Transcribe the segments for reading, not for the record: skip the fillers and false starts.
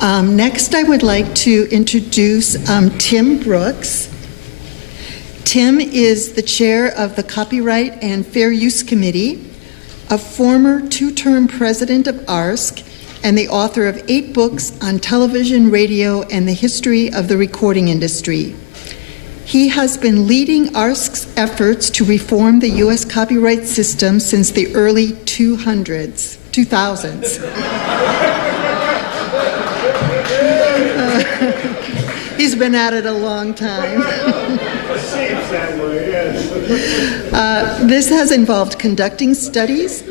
Next, I would like to introduce Tim Brooks. Tim is the chair of the Copyright and Fair Use Committee, a former two-term president of ARSC, and the author of 8 books on television, radio, and the history of the recording industry. He has been leading ARSC's efforts to reform the U.S. copyright system since the early 2000s. He's been at it a long time. This has involved conducting studies,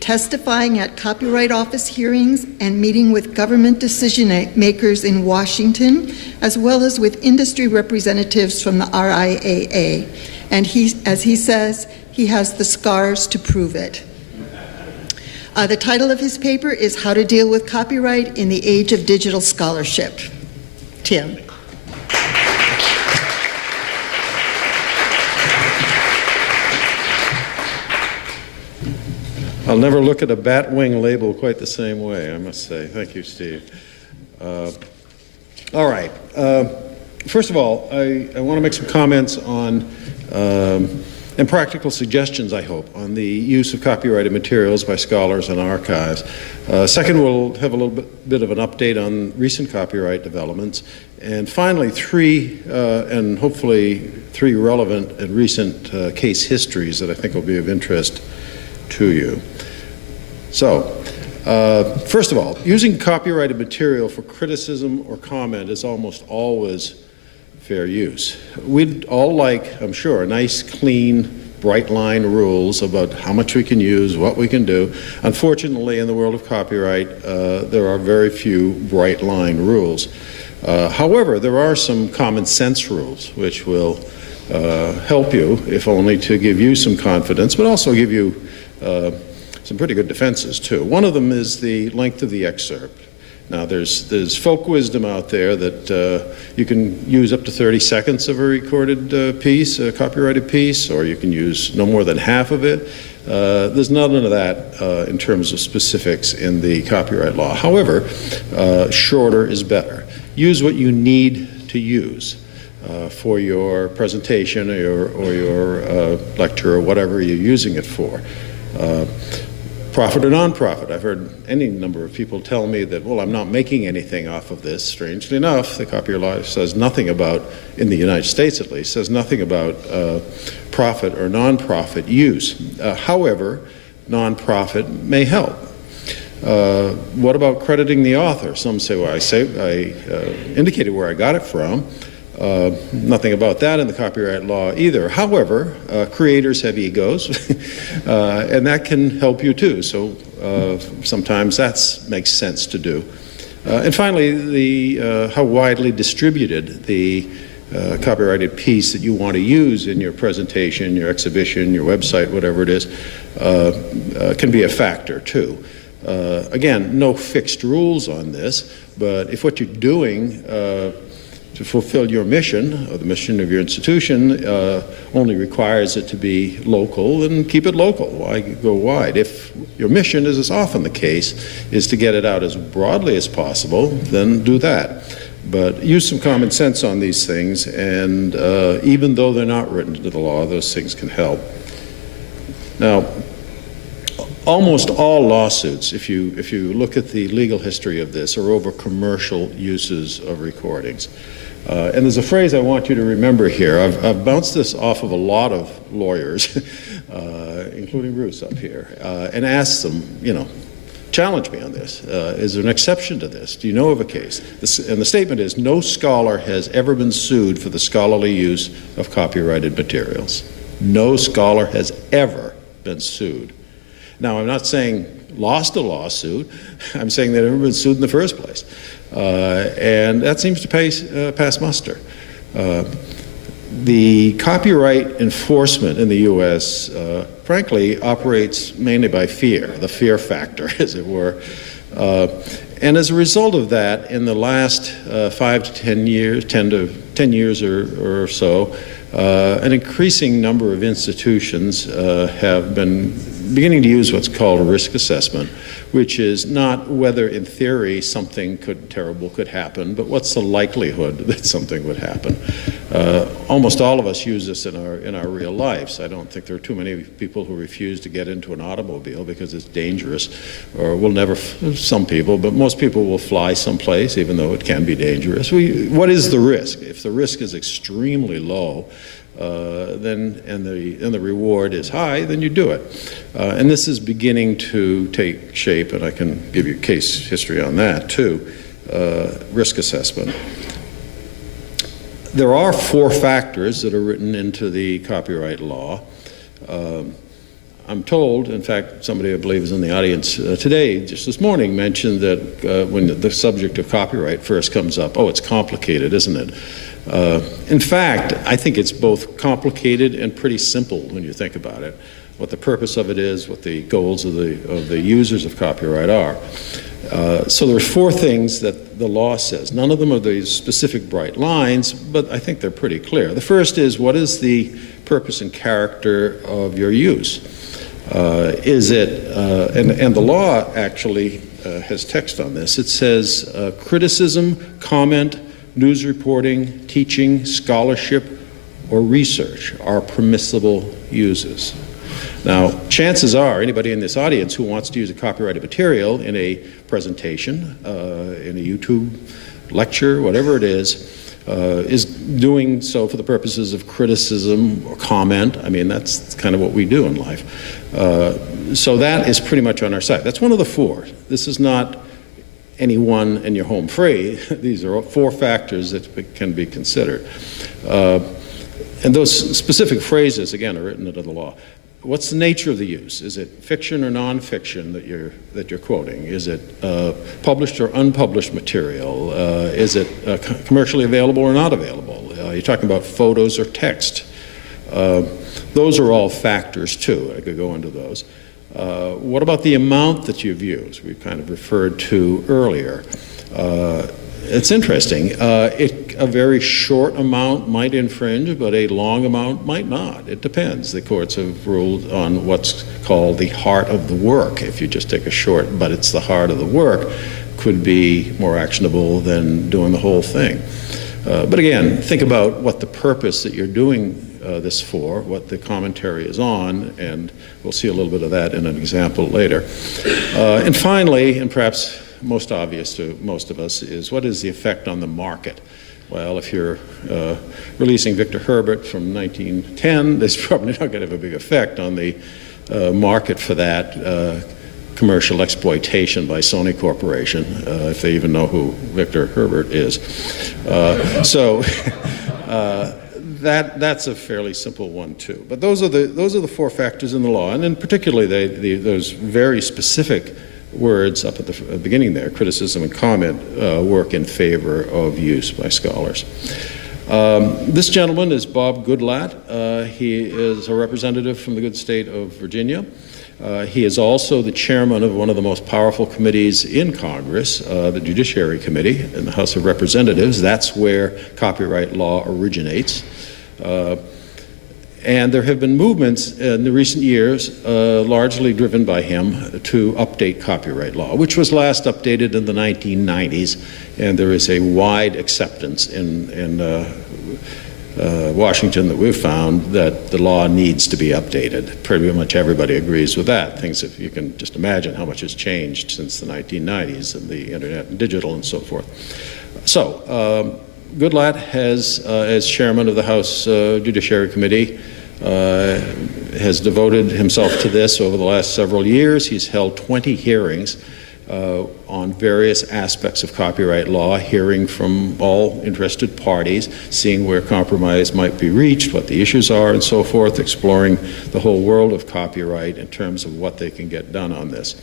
testifying at Copyright Office hearings, and meeting with government decision makers in Washington, as well as with industry representatives from the RIAA. And as he says, he has the scars to prove it. The title of his paper is How to Deal with Copyright in the Age of Digital Scholarship. Tim. I'll never look at a bat wing label quite the same way, I must say. Thank you, Steve. All right. First of all, I want to make some comments on, and practical suggestions, I hope, on the use of copyrighted materials by scholars and archives. Second, we'll have a little bit of an update on recent copyright developments. And finally, and hopefully three relevant and recent case histories that I think will be of interest to you. So, first of all, using copyrighted material for criticism or comment is almost always fair use. We'd all like, I'm sure, nice, clean, bright line rules about how much we can use, what we can do. Unfortunately, in the world of copyright, there are very few bright line rules. However, there are some common sense rules which will help you, if only to give you some confidence, but also give you some pretty good defenses too. One of them is the length of the excerpt. Now there's folk wisdom out there that you can use up to 30 seconds of a recorded piece, a copyrighted piece, or you can use no more than half of it. There's none of that in terms of specifics in the copyright law. However, shorter is better. Use what you need to use for your presentation or your lecture or whatever you're using it for. Profit or non-profit. I've heard any number of people tell me that, well, I'm not making anything off of this. Strangely enough, the copyright law says nothing about, in the United States at least, says nothing about profit or non-profit use. However, non-profit may help. What about crediting the author? Some say, well, I indicated where I got it from. Nothing about that in the copyright law either. However, creators have egos, and that can help you too. So sometimes that makes sense to do. And finally, how widely distributed the copyrighted piece that you want to use in your presentation, your exhibition, your website, whatever it is, can be a factor too. Again, no fixed rules on this, but if what you're doing to fulfill your mission, or the mission of your institution, only requires it to be local, then keep it local. Why go wide? If your mission, as is often the case, is to get it out as broadly as possible, then do that. But use some common sense on these things, and even though they're not written into the law, those things can help. Now, almost all lawsuits, if you look at the legal history of this, are over commercial uses of recordings. And there's a phrase I want you to remember here. I've bounced this off of a lot of lawyers, including Bruce up here, and asked them, challenge me on this. Is there an exception to this? Do you know of a case? And the statement is, no scholar has ever been sued for the scholarly use of copyrighted materials. No scholar has ever been sued. Now, I'm not saying lost a lawsuit. I'm saying they've never been sued in the first place. And that seems to pass muster. The copyright enforcement in the U.S., frankly, operates mainly by fear, the fear factor, as it were. And as a result of that, in the last 5 to 10 years, 10 years or so, an increasing number of institutions have been beginning to use what's called a risk assessment, which is not whether in theory something terrible could happen, but what's the likelihood that something would happen. Almost all of us use this in our real lives. I don't think there are too many people who refuse to get into an automobile because it's dangerous, or will never, some people, but most people will fly someplace even though it can be dangerous. What is the risk? If the risk is extremely low, then and the reward is high, then you do it. And this is beginning to take shape, and I can give you case history on that too. Risk assessment. There are 4 factors that are written into the copyright law. I'm told, in fact, somebody I believe is in the audience today, just this morning, mentioned that when the subject of copyright first comes up, oh, it's complicated, isn't it? In fact, I think it's both complicated and pretty simple when you think about it, what the purpose of it is, what the goals of the users of copyright are. So there's 4 things that the law says. None of them are these specific bright lines, but I think they're pretty clear. The first is, what is the purpose and character of your use? Is it, and the law actually has text on this. It says criticism, comment, news reporting, teaching, scholarship, or research are permissible uses. Now, chances are anybody in this audience who wants to use a copyrighted material in a presentation, in a YouTube lecture, whatever it is doing so for the purposes of criticism or comment. I mean, that's kind of what we do in life. So that is pretty much on our side. That's one of the 4. This is not any one and you're home free. These are 4 factors that can be considered. And those specific phrases, again, are written into the law. What's the nature of the use? Is it fiction or nonfiction that you're quoting? Is it published or unpublished material? Is it commercially available or not available? You're talking about photos or text. Those are all factors too. I could go into those. What about the amount that you've used? We've kind of referred to earlier. It's interesting. A very short amount might infringe, but a long amount might not. It depends. The courts have ruled on what's called the heart of the work. If you just take a short, but it's the heart of the work, could be more actionable than doing the whole thing. But again, think about what the purpose that you're doing this for, what the commentary is on, and we'll see a little bit of that in an example later. And finally, and perhaps most obvious to most of us, is what is the effect on the market? Well, if you're releasing Victor Herbert from 1910, there's probably not going to have a big effect on the market for that commercial exploitation by Sony Corporation, if they even know who Victor Herbert is. That's a fairly simple one too. But those are the 4 factors in the law, and then particularly those very specific words up at the beginning there, criticism and comment, work in favor of use by scholars. This gentleman is Bob Goodlatte. He is a representative from the good state of Virginia. He is also the chairman of one of the most powerful committees in Congress, the Judiciary Committee in the House of Representatives. That's where copyright law originates. And there have been movements in the recent years, largely driven by him, to update copyright law, which was last updated in the 1990s, and there is a wide acceptance in Washington that we've found that the law needs to be updated. Pretty much everybody agrees with that. Things, if you can just imagine how much has changed since the 1990s and the internet and digital and so forth. So, Goodlatte has, as chairman of the House Judiciary Committee, has devoted himself to this over the last several years. He's held 20 hearings on various aspects of copyright law, hearing from all interested parties, seeing where compromise might be reached, what the issues are, and so forth, exploring the whole world of copyright in terms of what they can get done on this.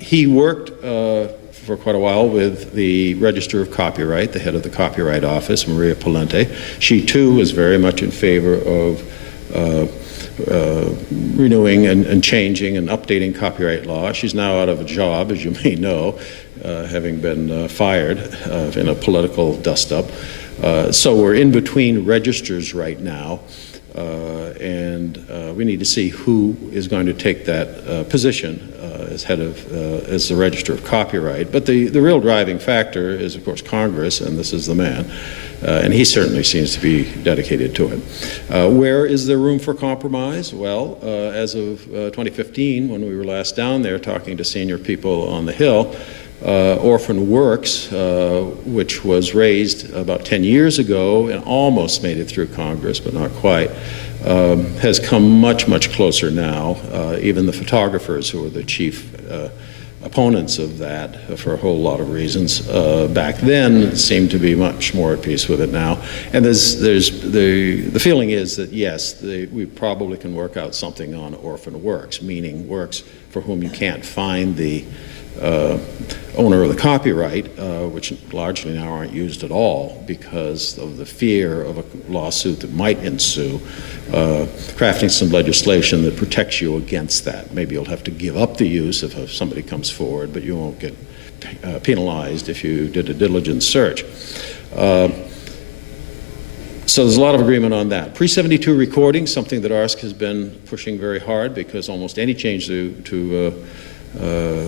He worked for quite a while with the Register of Copyright, the head of the Copyright Office, Maria Polente. She too was very much in favor of renewing and changing and updating copyright law. She's now out of a job, as you may know, having been fired in a political dust-up. So we're in between registers right now. We need to see who is going to take that position as head of, as the Register of Copyright. But the real driving factor is, of course, Congress, and this is the man. And he certainly seems to be dedicated to it. Where is there room for compromise? Well, as of 2015, when we were last down there talking to senior people on the Hill, Orphan Works, which was raised about 10 years ago and almost made it through Congress, but not quite, has come much, much closer now. Even the photographers, who are the chief opponents of that for a whole lot of reasons, back then seem to be much more at peace with it now. And the feeling is that, yes, we probably can work out something on orphan works, meaning works for whom you can't find the owner of the copyright, which largely now aren't used at all because of the fear of a lawsuit that might ensue, crafting some legislation that protects you against that. Maybe you'll have to give up the use if somebody comes forward, but you won't get penalized if you did a diligent search. So there's a lot of agreement on that. Pre-72 recording, something that ARSC has been pushing very hard, because almost any change to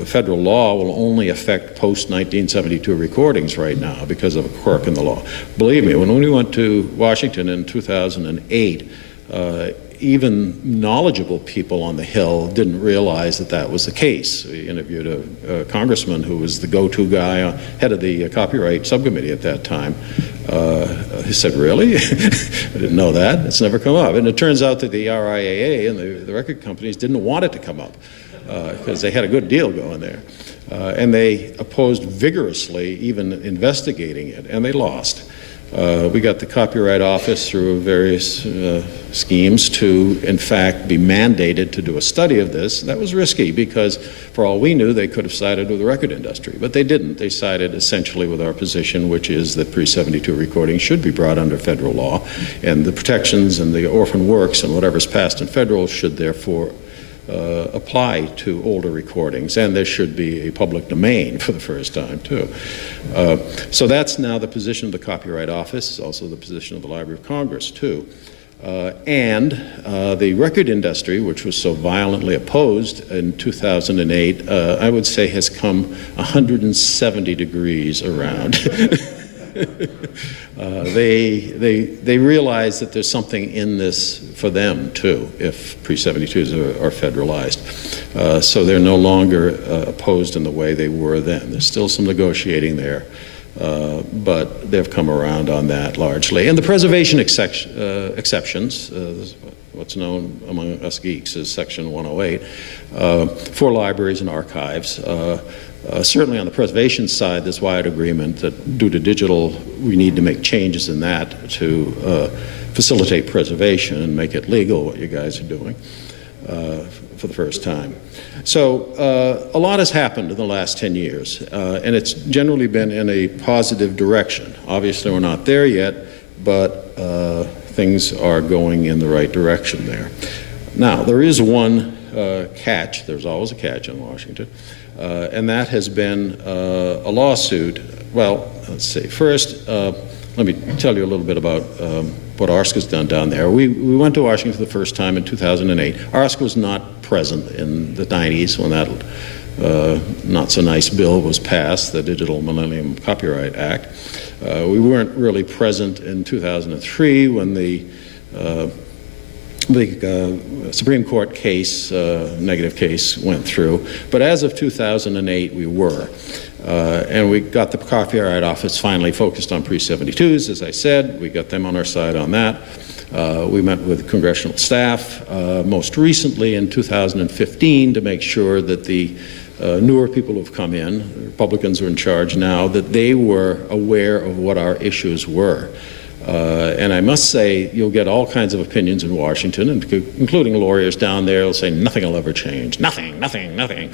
federal law will only affect post-1972 recordings right now because of a quirk in the law. Believe me, when we went to Washington in 2008, even knowledgeable people on the Hill didn't realize that that was the case. We interviewed a congressman who was the go-to guy, head of the copyright subcommittee at that time. He said, really? I didn't know that. It's never come up. And it turns out that the RIAA and the record companies didn't want it to come up because they had a good deal going there. And they opposed vigorously even investigating it, and they lost. We got the Copyright Office through various schemes to, in fact, be mandated to do a study of this. That was risky because, for all we knew, they could have sided with the record industry, but they didn't. They sided essentially with our position, which is that pre-72 recording should be brought under federal law, and the protections and the orphan works and whatever's passed in federal should therefore apply to older recordings, and there should be a public domain for the first time, too. So that's now the position of the Copyright Office, also the position of the Library of Congress, too. And the record industry, which was so violently opposed in 2008, I would say has come 170 degrees around. They realize that there's something in this for them too, if pre-72s are federalized. So they're no longer opposed in the way they were then. There's still some negotiating there, but they've come around on that largely. And the preservation exceptions, what's known among us geeks as Section 108, for libraries and archives. Certainly on the preservation side, there's wide agreement that due to digital, we need to make changes in that to facilitate preservation and make it legal, what you guys are doing for the first time. So a lot has happened in the last 10 years, and it's generally been in a positive direction. Obviously, we're not there yet, but things are going in the right direction there. Now, there is one catch. There's always a catch in Washington. And that has been a lawsuit. Well, let's see. First, let me tell you a little bit about what ARSC has done down there. We went to Washington for the first time in 2008. ARSC was not present in the 90s when that not-so-nice bill was passed, the Digital Millennium Copyright Act. We weren't really present in 2003 when the Supreme Court case, negative case, went through. But as of 2008, we were. And we got the Copyright Office finally focused on pre-72s, as I said. We got them on our side on that. We met with congressional staff most recently in 2015 to make sure that the newer people who've come in, the Republicans are in charge now, that they were aware of what our issues were. And I must say, you'll get all kinds of opinions in Washington, including lawyers down there who'll say nothing will ever change. Nothing, nothing, nothing.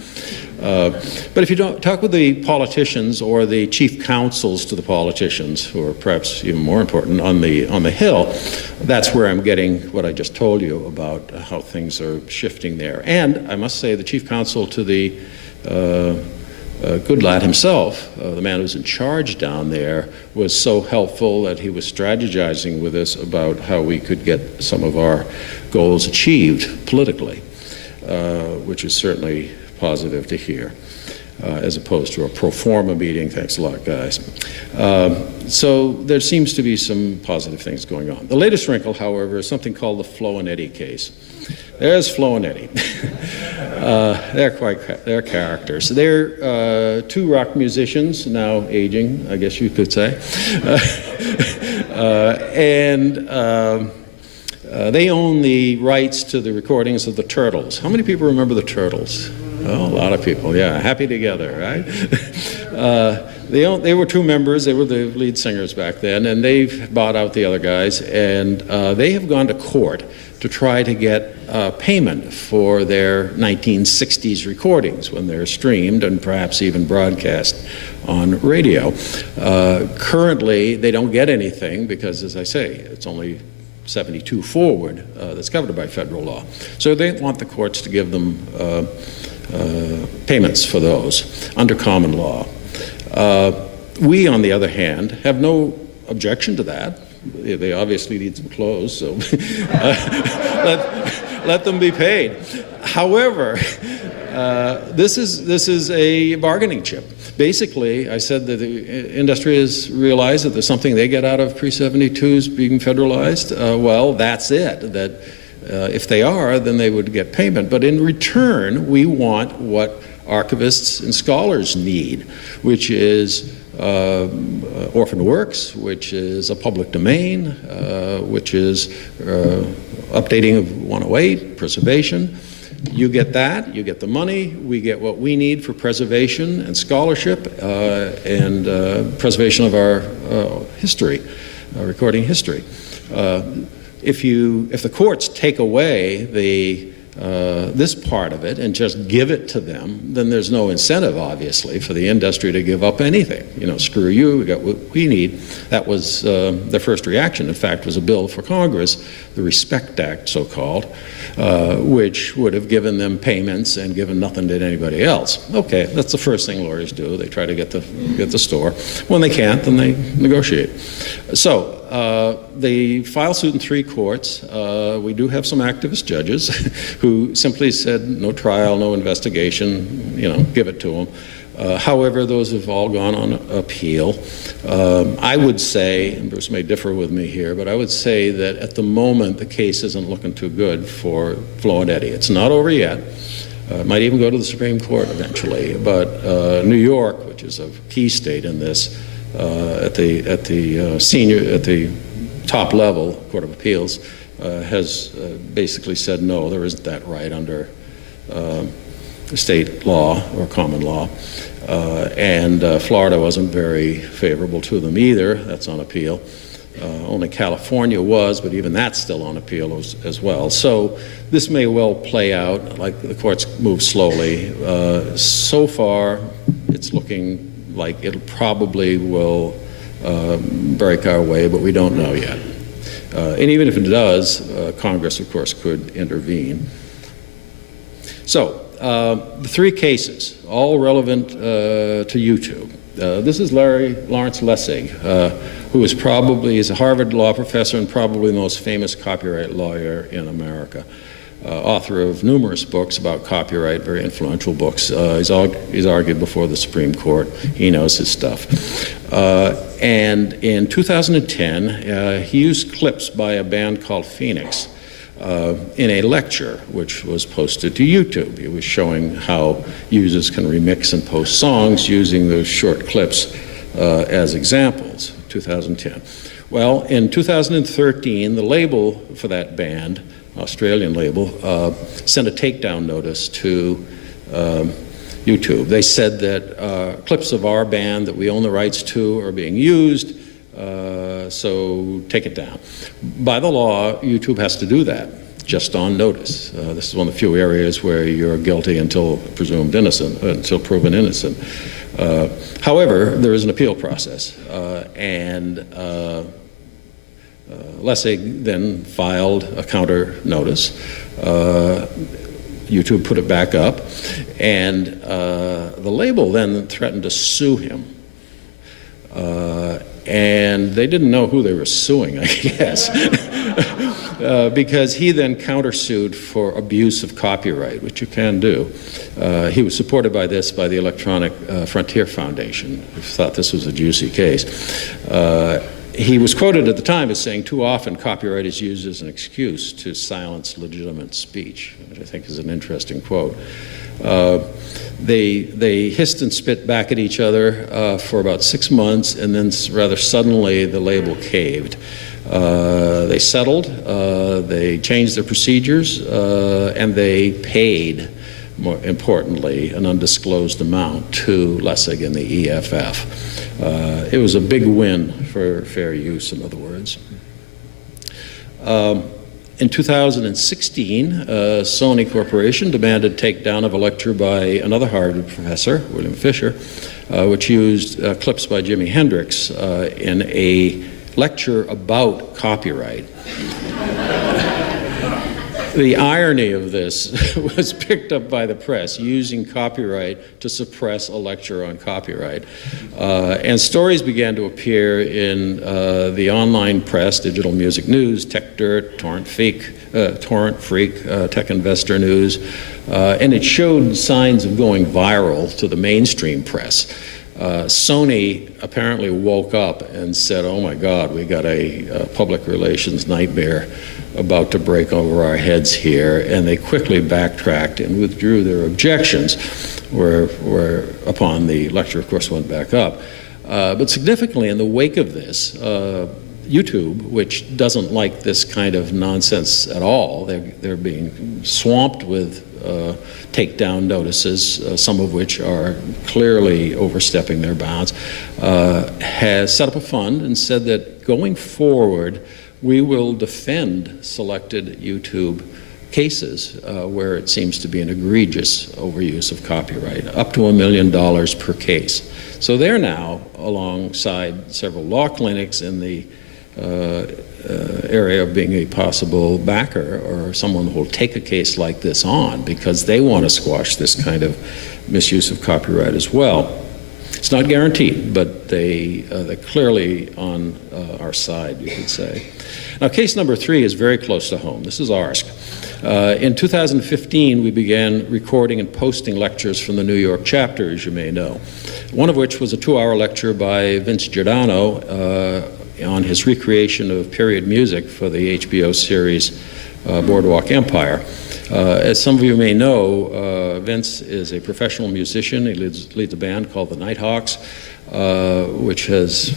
But if you don't talk with the politicians or the chief counsels to the politicians, who are perhaps even more important on the Hill, that's where I'm getting what I just told you about how things are shifting there. And I must say, the chief counsel to the Goodlatte himself, the man who's in charge down there, was so helpful that he was strategizing with us about how we could get some of our goals achieved politically, which is certainly positive to hear, as opposed to a pro forma meeting. Thanks a lot, guys. So there seems to be some positive things going on. The latest wrinkle, however, is something called the Flo and Eddie case. There's Flo and Eddie. They're characters. They're two rock musicians, now aging, I guess you could say. They own the rights to the recordings of the Turtles. How many people remember the Turtles? Oh, a lot of people, yeah. Happy Together, right? They were two members. They were the lead singers back then, and they've bought out the other guys, and they have gone to court to try to get payment for their 1960s recordings when they're streamed and perhaps even broadcast on radio. Currently, they don't get anything because, as I say, it's only 72 forward that's covered by federal law. So they want the courts to give them payments for those under common law. We, on the other hand, have no objection to that. They obviously need some clothes, so let them be paid. However, this is a bargaining chip. Basically, I said that the industry has realized that there's something they get out of pre-72s being federalized. Well, that's it. That if they are, then they would get payment. But in return, we want what archivists and scholars need, which is orphan works, which is a public domain, which is updating of 108, preservation. You get that, you get the money, we get what we need for preservation and scholarship and preservation of our history, recording history. If the courts take away this part of it and just give it to them, then there's no incentive, obviously, for the industry to give up anything. You know, screw you, we got what we need. That was their first reaction. In fact, was a bill for Congress, the Respect Act, so-called, which would have given them payments and given nothing to anybody else. Okay, that's the first thing lawyers do. They try to get the store. When they can't, then they negotiate. So they file suit in 3 courts. We do have some activist judges who simply said no trial, no investigation, you know, give it to them. However, those have all gone on appeal. I would say, and Bruce may differ with me here, but I would say that at the moment the case isn't looking too good for Flo and Eddie. It's not over yet. It might even go to the Supreme Court eventually. But New York, which is a key state in this, at the top level, Court of Appeals, has basically said no, there isn't that right under state law or common law. And Florida wasn't very favorable to them either. That's on appeal. Only California was, but even that's still on appeal as well. So this may well play out, like the courts move slowly. So far, it's looking like it probably will break our way, but we don't know yet. And even if it does, Congress, of course, could intervene. So, the 3 cases, all relevant to YouTube. This is Lawrence Lessig, who is a Harvard law professor and probably the most famous copyright lawyer in America. Author of numerous books about copyright, very influential books. He's argued before the Supreme Court. He knows his stuff. And in 2010, he used clips by a band called Phoenix in a lecture which was posted to YouTube. He was showing how users can remix and post songs using those short clips as examples, 2010. Well, in 2013, the label for that band, Australian label, sent a takedown notice to YouTube. They said that clips of our band that we own the rights to are being used, so take it down. By the law, YouTube has to do that, just on notice. This is one of the few areas where you're guilty until presumed innocent, until proven innocent. However, there is an appeal process, and Lessig then filed a counter notice YouTube put it back up, and the label then threatened to sue him. And they didn't know who they were suing, I guess, because he then countersued for abuse of copyright, which you can do. He was supported by the Electronic Frontier Foundation, who thought this was a juicy case. He was quoted at the time as saying, "Too often copyright is used as an excuse to silence legitimate speech," which I think is an interesting quote. They hissed and spit back at each other for about 6 months, and then rather suddenly the label caved. They settled, they changed their procedures, and they paid, more importantly, an undisclosed amount to Lessig and the EFF. It was a big win for fair use, in other words. In 2016, Sony Corporation demanded takedown of a lecture by another Harvard professor, William Fisher, which used clips by Jimi Hendrix in a lecture about copyright. The irony of this was picked up by the press, using copyright to suppress a lecture on copyright. And stories began to appear in the online press, Digital Music News, Tech Dirt, Torrent Freak, Tech Investor News, and it showed signs of going viral to the mainstream press. Sony apparently woke up and said, "Oh my God, we got a public relations nightmare about to break over our heads here," and they quickly backtracked and withdrew their objections, whereupon the lecture, of course, went back up. But significantly, in the wake of this, YouTube, which doesn't like this kind of nonsense at all, they're being swamped with takedown notices, some of which are clearly overstepping their bounds, has set up a fund and said that going forward, we will defend selected YouTube cases where it seems to be an egregious overuse of copyright, up to $1 million per case. So they're now, alongside several law clinics in the area of being a possible backer or someone who will take a case like this on because they want to squash this kind of misuse of copyright as well. It's not guaranteed, but they're clearly on our side, you could say. Now, case number 3 is very close to home. This is ARSC. In 2015, we began recording and posting lectures from the New York chapter, as you may know, one of which was a 2-hour lecture by Vince Giordano on his recreation of period music for the HBO series Boardwalk Empire. As some of you may know, Vince is a professional musician. He leads a band called the Nighthawks, which has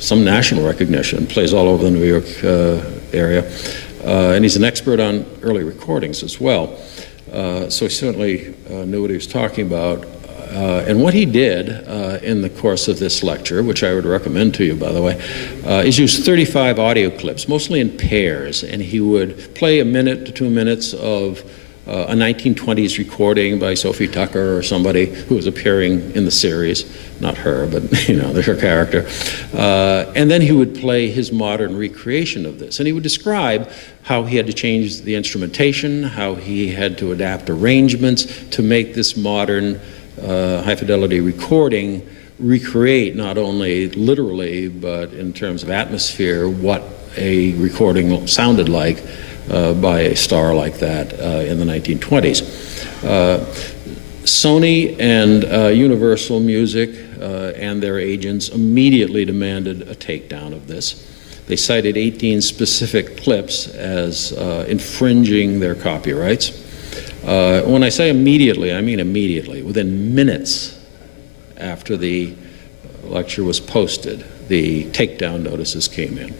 some national recognition, plays all over the New York area. And he's an expert on early recordings as well. So he certainly knew what he was talking about. And what he did in the course of this lecture, which I would recommend to you, by the way, is use 35 audio clips, mostly in pairs, and he would play 1 minute to 2 minutes of a 1920s recording by Sophie Tucker or somebody who was appearing in the series, not her, but her character, and then he would play his modern recreation of this, and he would describe how he had to change the instrumentation, how he had to adapt arrangements to make this modern high-fidelity recording recreate not only literally but in terms of atmosphere what a recording sounded like by a star like that in the 1920s. Sony and Universal Music and their agents immediately demanded a takedown of this. They cited 18 specific clips as infringing their copyrights. When I say immediately, I mean immediately. Within minutes after the lecture was posted, the takedown notices came in.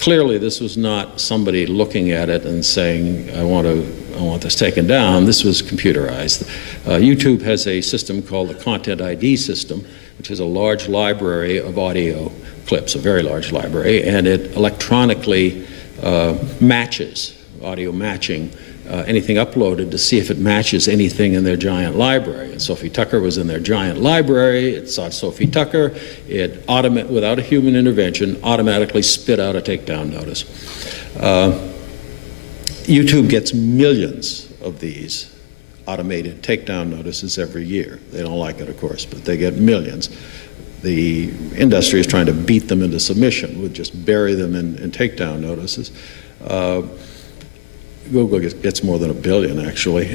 Clearly, this was not somebody looking at it and saying, I want this taken down. This was computerized. YouTube has a system called the Content ID system, which is a large library of audio clips, a very large library, and it electronically matches, audio matching, anything uploaded to see if it matches anything in their giant library. And Sophie Tucker was in their giant library. It saw Sophie Tucker. It, without a human intervention, automatically spit out a takedown notice. YouTube gets millions of these automated takedown notices every year. They don't like it, of course, but they get millions. The industry is trying to beat them into submission, would just bury them in takedown notices. Google gets more than 1 billion, actually.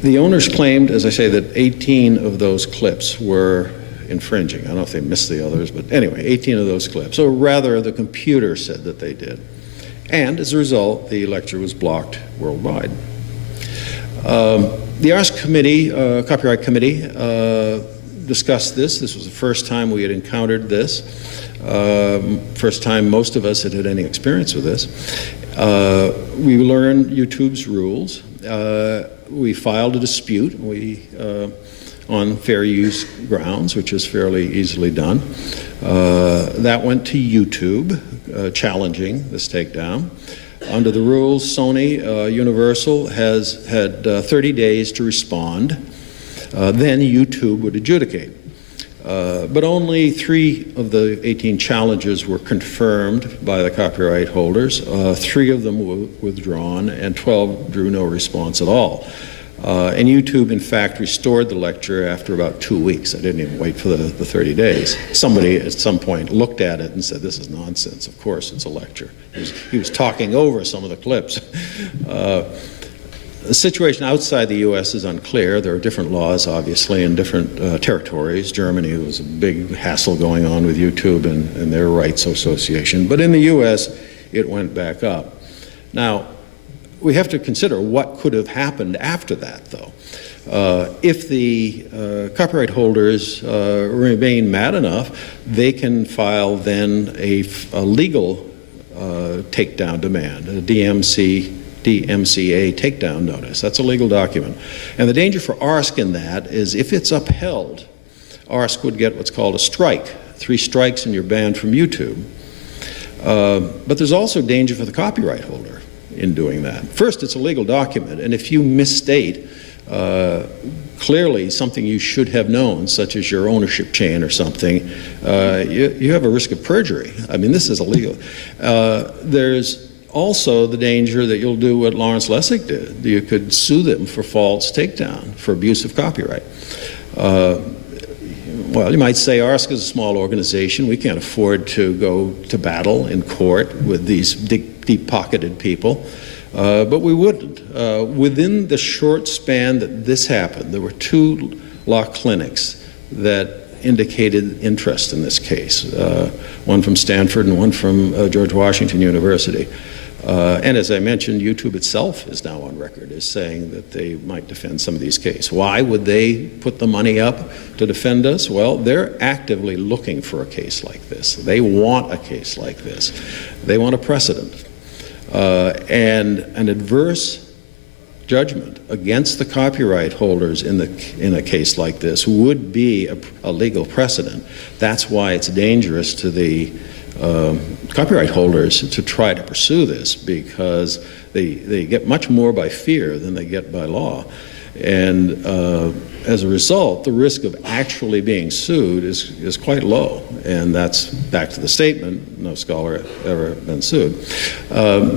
The owners claimed, as I say, that 18 of those clips were infringing. I don't know if they missed the others, but anyway, 18 of those clips. Or rather, the computer said that they did. And as a result, the lecture was blocked worldwide. The ARSC committee, Copyright Committee, discussed this. This was the first time we had encountered this. First time most of us had had any experience with this. We learned YouTube's rules. We filed a dispute on fair use grounds, which is fairly easily done. That went to YouTube, challenging this takedown. Under the rules, Sony Universal has had 30 days to respond. Then YouTube would adjudicate. But only 3 of the 18 challenges were confirmed by the copyright holders. 3 of them were withdrawn, and 12 drew no response at all. And YouTube, in fact, restored the lecture after about 2 weeks. I didn't even wait for the 30 days. Somebody at some point looked at it and said, this is nonsense. Of course it's a lecture. He was talking over some of the clips. The situation outside the U.S. is unclear. There are different laws, obviously, in different territories. Germany, there was a big hassle going on with YouTube and their rights association. But in the U.S., it went back up. Now, we have to consider what could have happened after that, though. If the copyright holders remain mad enough, they can file then a legal takedown demand, a DMCA takedown notice. That's a legal document. And the danger for ARSC in that is if it's upheld, ARSC would get what's called a strike. 3 strikes and you're banned from YouTube. But there's also danger for the copyright holder in doing that. First, it's a legal document, and if you misstate clearly something you should have known, such as your ownership chain or something, you have a risk of perjury. I mean, this is illegal. There's also the danger that you'll do what Lawrence Lessig did. You could sue them for false takedown, for abuse of copyright. Well, you might say ARSC is a small organization. We can't afford to go to battle in court with these deep-pocketed people. But we wouldn't. Within the short span that this happened, there were 2 law clinics that indicated interest in this case, one from Stanford and one from George Washington University. And as I mentioned, YouTube itself is now on record as saying that they might defend some of these cases. Why would they put the money up to defend us? Well, they're actively looking for a case like this. They want a case like this. They want a precedent. And an adverse judgment against the copyright holders in a case like this would be a legal precedent. That's why it's dangerous to the copyright holders to try to pursue this, because they get much more by fear than they get by law. And as a result, the risk of actually being sued is quite low. And that's back to the statement, no scholar ever been sued.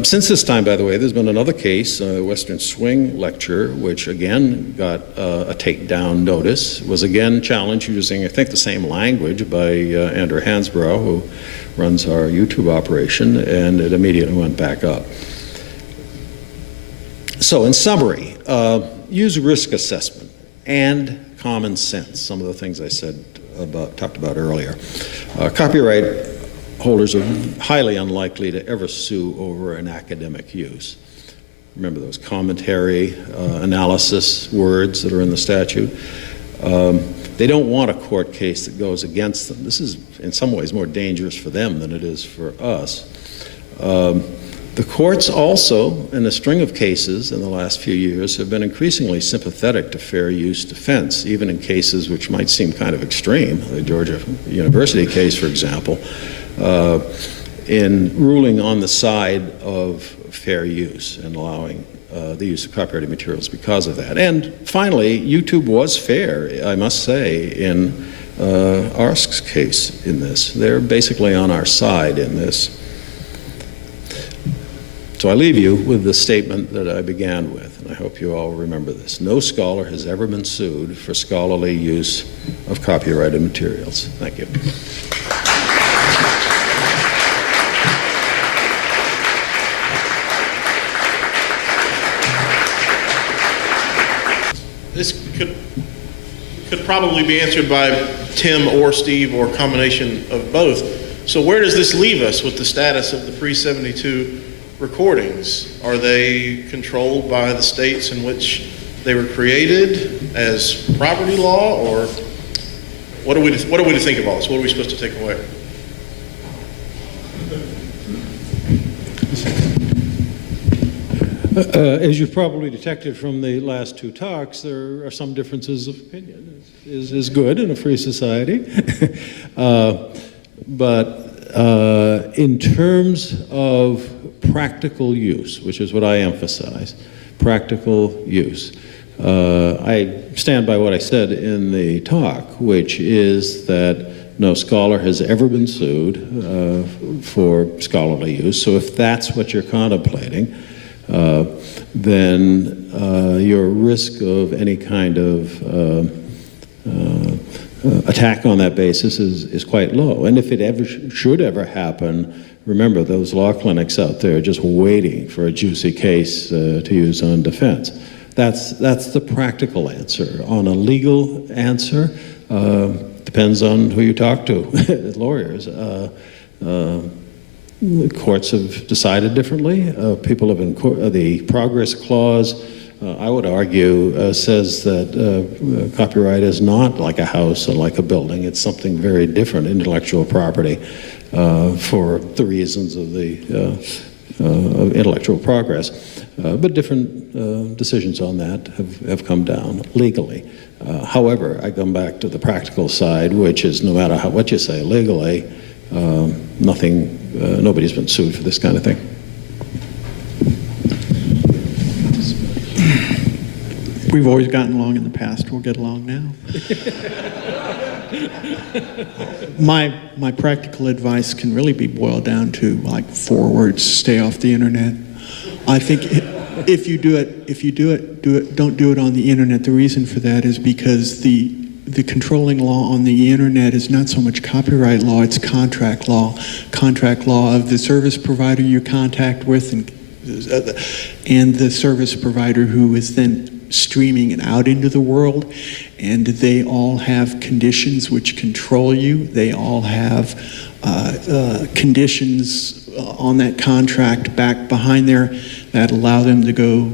Since this time, by the way, there's been another case, Western Swing lecture, which again got a takedown notice, was again challenged using, I think, the same language by Andrew Hansbrough, who runs our YouTube operation, and it immediately went back up. So in summary, use risk assessment and common sense, some of the things I talked about earlier. Copyright holders are highly unlikely to ever sue over an academic use. Remember those commentary, analysis words that are in the statute. They don't want a court case that goes against them. This is in some ways more dangerous for them than it is for us. The courts also, in a string of cases in the last few years, have been increasingly sympathetic to fair use defense, even in cases which might seem kind of extreme, the Georgia University case, for example, in ruling on the side of fair use and allowing the use of copyrighted materials because of that. And finally, YouTube was fair, I must say, in ARSC's case in this. They're basically on our side in this. So I leave you with the statement that I began with, and I hope you all remember this. No scholar has ever been sued for scholarly use of copyrighted materials. Thank you. This could probably be answered by Tim or Steve or a combination of both. So where does this leave us with the status of the pre-72 recordings? Are they controlled by the states in which they were created as property law, or what are we to think of all this? What are we supposed to take away? As you've probably detected from the last two talks, there are some differences of opinion. Is good in a free society. But in terms of practical use, which is what I emphasize, practical use, I stand by what I said in the talk, which is that no scholar has ever been sued for scholarly use. So if that's what you're contemplating, then your risk of any kind of attack on that basis is quite low. And if it ever should ever happen, remember those law clinics out there just waiting for a juicy case to use on defense. That's the practical answer. On a legal answer, depends on who you talk to, lawyers. Courts have decided differently. People have been, the Progress Clause, I would argue, says that copyright is not like a house or like a building. It's something very different, intellectual property, for the reasons of the of intellectual progress. But different decisions on that have come down legally. However, I come back to the practical side, which is no matter what you say legally, nobody's been sued for this kind of thing. We've always gotten along in the past. We'll get along now. My practical advice can really be boiled down to like 4 words: stay off the internet. I think if you do it, don't do it on the internet. The reason for that is because the controlling law on the internet is not so much copyright law, it's contract law. Contract law of the service provider you contact with and the service provider who is then streaming it out into the world, and they all have conditions which control you. They all have conditions on that contract back behind there that allow them to go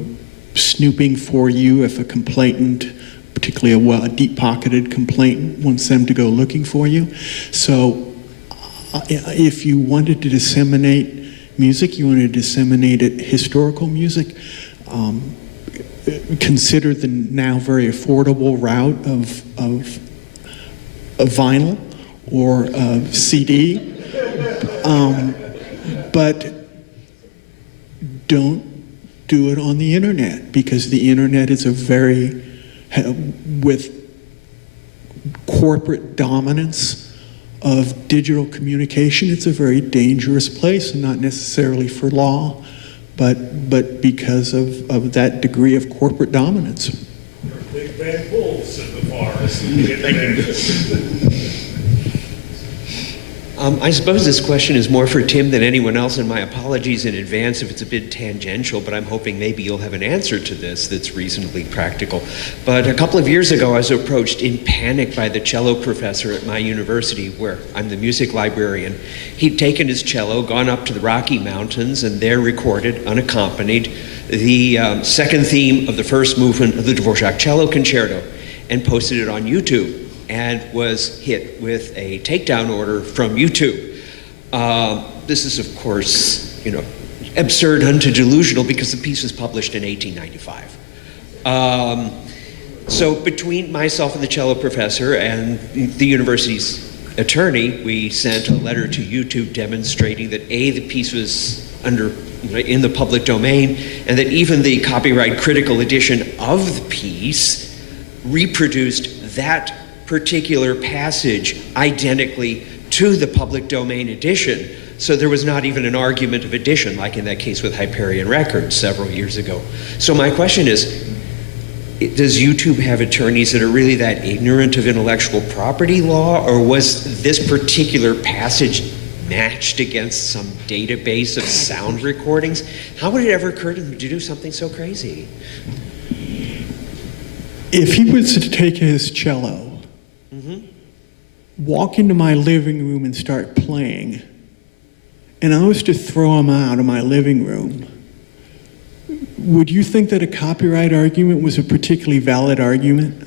snooping for you if a complainant, particularly a deep-pocketed complainant, wants them to go looking for you. So if you wanted to disseminate music, you wanted to disseminate historical music, consider the now very affordable route of vinyl or CD, but don't do it on the internet, because the internet is with corporate dominance of digital communication, it's a very dangerous place, and not necessarily for law, but because of that degree of corporate dominance. Big bad wolves in the forest. I suppose this question is more for Tim than anyone else, and my apologies in advance if it's a bit tangential, but I'm hoping maybe you'll have an answer to this that's reasonably practical. But a couple of years ago, I was approached in panic by the cello professor at my university, where I'm the music librarian. He'd taken his cello, gone up to the Rocky Mountains, and there recorded, unaccompanied, the second theme of the first movement of the Dvorak Cello Concerto, and posted it on YouTube, and was hit with a takedown order from YouTube. This is, of course, absurd unto delusional, because the piece was published in 1895. So between myself and the cello professor and the university's attorney, we sent a letter to YouTube demonstrating that A, the piece was in the public domain, and that even the copyright critical edition of the piece reproduced that particular passage identically to the public domain edition, So there was not even an argument of addition, like in that case with Hyperion Records several years ago. So my question is, does YouTube have attorneys that are really that ignorant of intellectual property law, or was this particular passage matched against some database of sound recordings? How would it ever occur to them to do something so crazy? If he was to take his cello, walk into my living room and start playing, and I was to throw him out of my living room, would you think that a copyright argument was a particularly valid argument?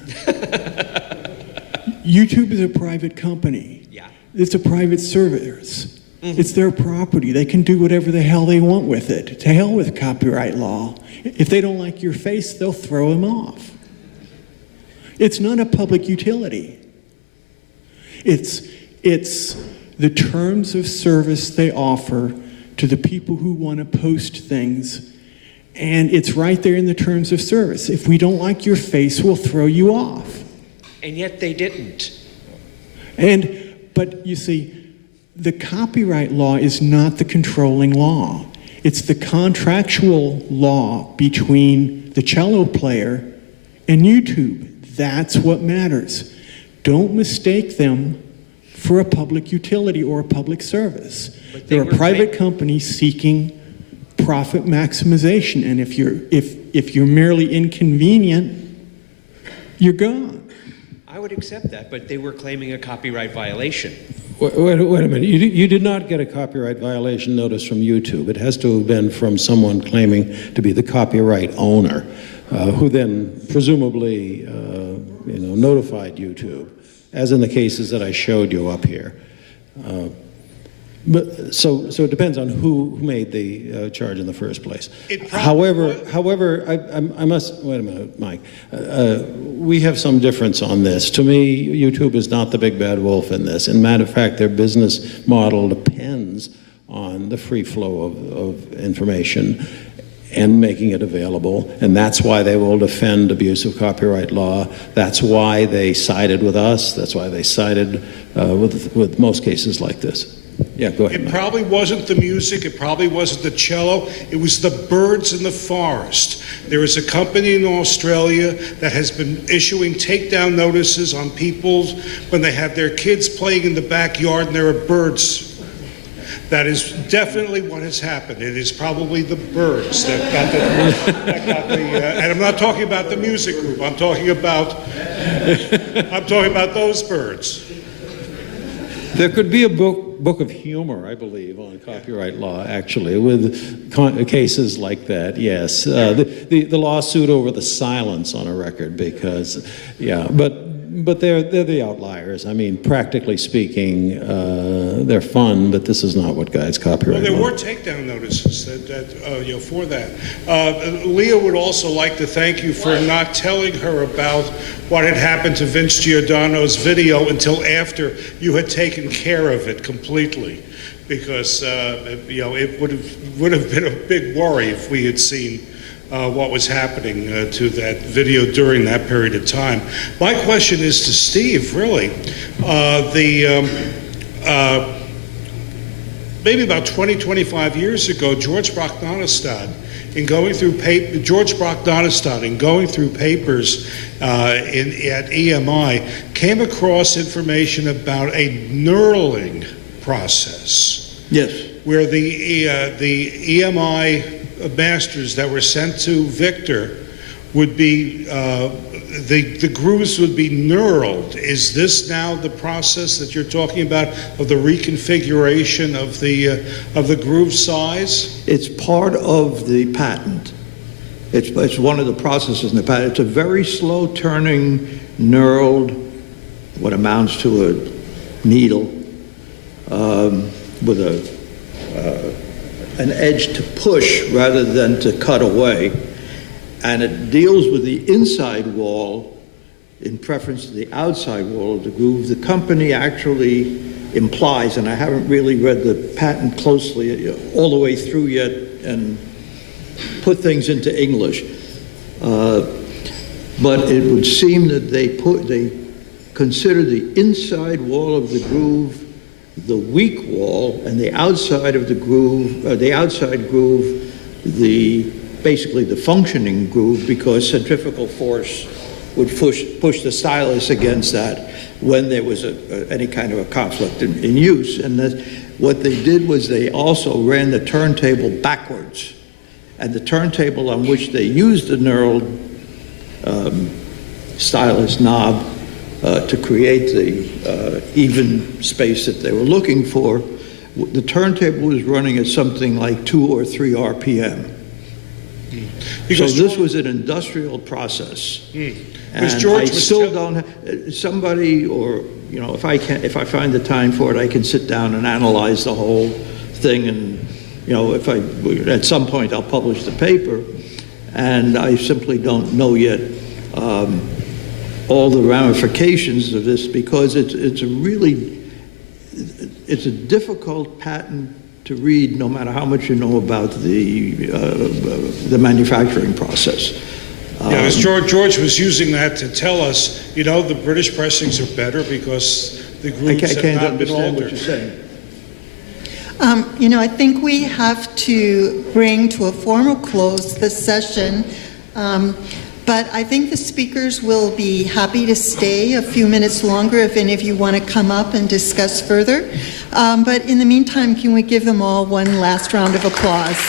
YouTube is a private company. Yeah. It's a private service. It's their property. They can do whatever the hell they want with it. To hell with copyright law. If they don't like your face, they'll throw him off. It's not a public utility. It's the terms of service they offer to the people who want to post things, and it's right there in the terms of service. If we don't like your face, we'll throw you off. And yet they didn't. But you see, the copyright law is not the controlling law. It's the contractual law between the cello player and YouTube. That's what matters. Don't mistake them for a public utility or a public service. They're a private company seeking profit maximization, and if you're merely inconvenient, you're gone. I would accept that, but they were claiming a copyright violation. Wait a minute. You did not get a copyright violation notice from YouTube. It has to have been from someone claiming to be the copyright owner, who then presumably notified YouTube, as in the cases that I showed you up here. But so it depends on who made the charge in the first place. However, I must wait a minute, Mike. We have some difference on this. To me, YouTube is not the big bad wolf in this. In matter of fact, their business model depends on the free flow of information and making it available, and that's why they will defend abuse of copyright law. That's why they sided with us. That's why they sided with most cases like this. Yeah, go ahead. It probably wasn't the music, it probably wasn't the cello, it was the birds in the forest. There is a company in Australia that has been issuing takedown notices on people when they have their kids playing in the backyard and there are birds. That is definitely what has happened. It is probably the birds that got the and I'm not talking about the music group, I'm talking about those birds. There could be a book of humor, I believe, on copyright law, actually, with cases like that, yes. The lawsuit over the silence on a record, because, yeah, but they're the outliers. I mean, practically speaking, they're fun, but this is not what guides copyright law. Well, there were takedown notices for that. Leah would also like to thank you for not telling her about what had happened to Vince Giordano's video until after you had taken care of it completely, because it would have been a big worry if we had seen what was happening to that video during that period of time. My question is to Steve, really. Maybe about 20, 25 years ago, George Brachdanestad, in going through papers at EMI, came across information about a knurling process. Yes. Where the EMI masters that were sent to Victor would be, the grooves would be knurled. Is this now the process that you're talking about of the reconfiguration of the groove size? It's part of the patent. It's one of the processes in the patent. It's a very slow turning, knurled, what amounts to a needle with an edge to push rather than to cut away. And it deals with the inside wall in preference to the outside wall of the groove. The company actually implies, and I haven't really read the patent closely all the way through yet and put things into English, but it would seem that they consider the inside wall of the groove the weak wall, and the outside of the groove, basically the functioning groove, because centrifugal force would push the stylus against that when there was any kind of a conflict in use. And what they did was they also ran the turntable backwards. And the turntable on which they used the knurled stylus knob to create the even space that they were looking for, the turntable was running at something like 2 or 3 RPM. Because so this was an industrial process. Because And George I was still don't have, somebody, or, you know, if I find the time for it, I can sit down and analyze the whole thing, and, you know, at some point I'll publish the paper, and I simply don't know yet all the ramifications of this, because it's a difficult patent to read, no matter how much you know about the manufacturing process. Yeah, as George was using that to tell us, you know, the British pressings are better because the grooves have not been what altered. you're saying. You know, I think we have to bring to a formal close this session, but I think the speakers will be happy to stay a few minutes longer if any of you want to come up and discuss further. But in the meantime, can we give them all one last round of applause?